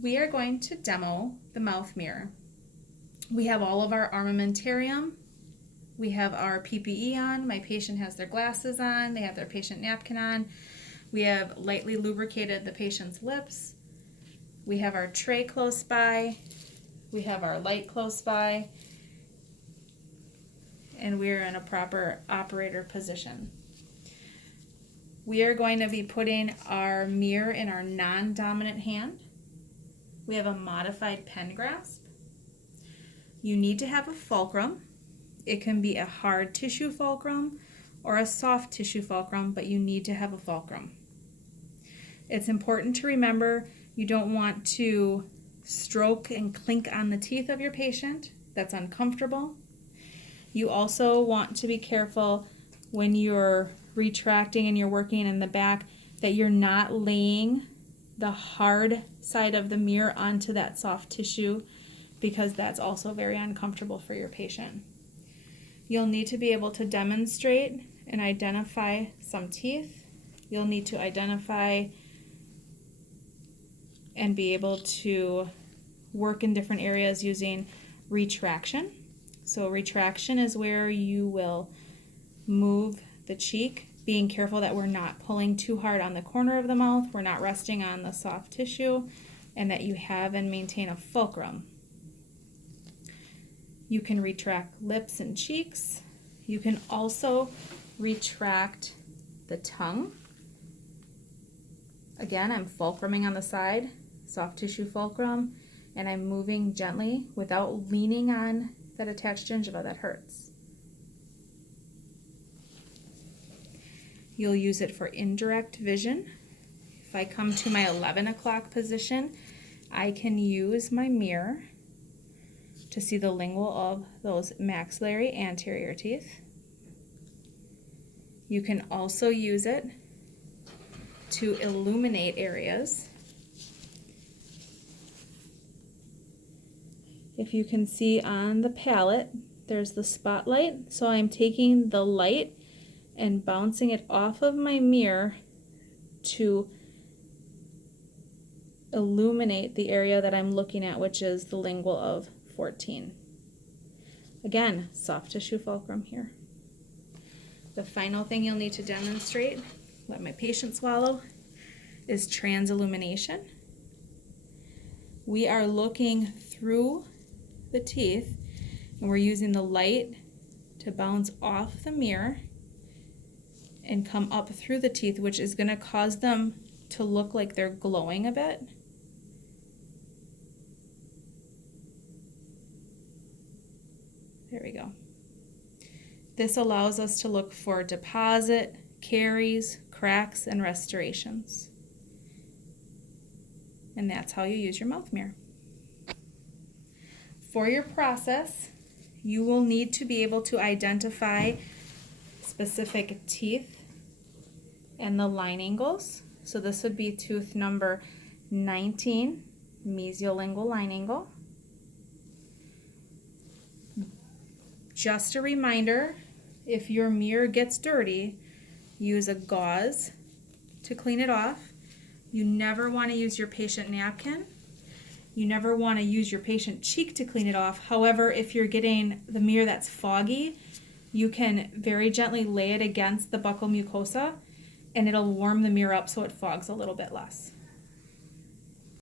we are going to demo the mouth mirror. We have all of our armamentarium. We have our PPE on. My patient has their glasses on. They have their patient napkin on. We have lightly lubricated the patient's lips. We have our tray close by. We have our light close by. And we're in a proper operator position. We are going to be putting our mirror in our non-dominant hand. We have a modified pen grasp. You need to have a fulcrum. It can be a hard tissue fulcrum or a soft tissue fulcrum, but you need to have a fulcrum. It's important to remember you don't want to stroke and clink on the teeth of your patient. That's uncomfortable. You also want to be careful when you're retracting and you're working in the back that you're not laying the hard side of the mirror onto that soft tissue, because that's also very uncomfortable for your patient. You'll need to be able to demonstrate and identify some teeth. You'll need to identify and be able to work in different areas using retraction. So retraction is where you will move the cheek, being careful that we're not pulling too hard on the corner of the mouth, we're not resting on the soft tissue, and that you have and maintain a fulcrum. You can retract lips and cheeks. You can also retract the tongue. Again, I'm fulcruming on the side, soft tissue fulcrum, and I'm moving gently without leaning on that attached gingiva that hurts. You'll use it for indirect vision. If I come to my 11 o'clock position, I can use my mirror to see the lingual of those maxillary anterior teeth. You can also use it to illuminate areas. If you can see on the palette, there's the spotlight. So I'm taking the light and bouncing it off of my mirror to illuminate the area that I'm looking at, which is the lingual of 14. Again, soft tissue fulcrum here. The final thing you'll need to demonstrate, let my patient swallow, is transillumination. We are looking through the teeth and we're using the light to bounce off the mirror and come up through the teeth, which is going to cause them to look like they're glowing a bit. There we go. This allows us to look for deposit, caries, cracks, and restorations. And that's how you use your mouth mirror. For your process, you will need to be able to identify specific teeth and the line angles. So this would be tooth number 19, mesiolingual line angle. Just a reminder, if your mirror gets dirty, use a gauze to clean it off. You never want to use your patient napkin. You never want to use your patient cheek to clean it off. However, if you're getting the mirror that's foggy, you can very gently lay it against the buccal mucosa and it'll warm the mirror up so it fogs a little bit less.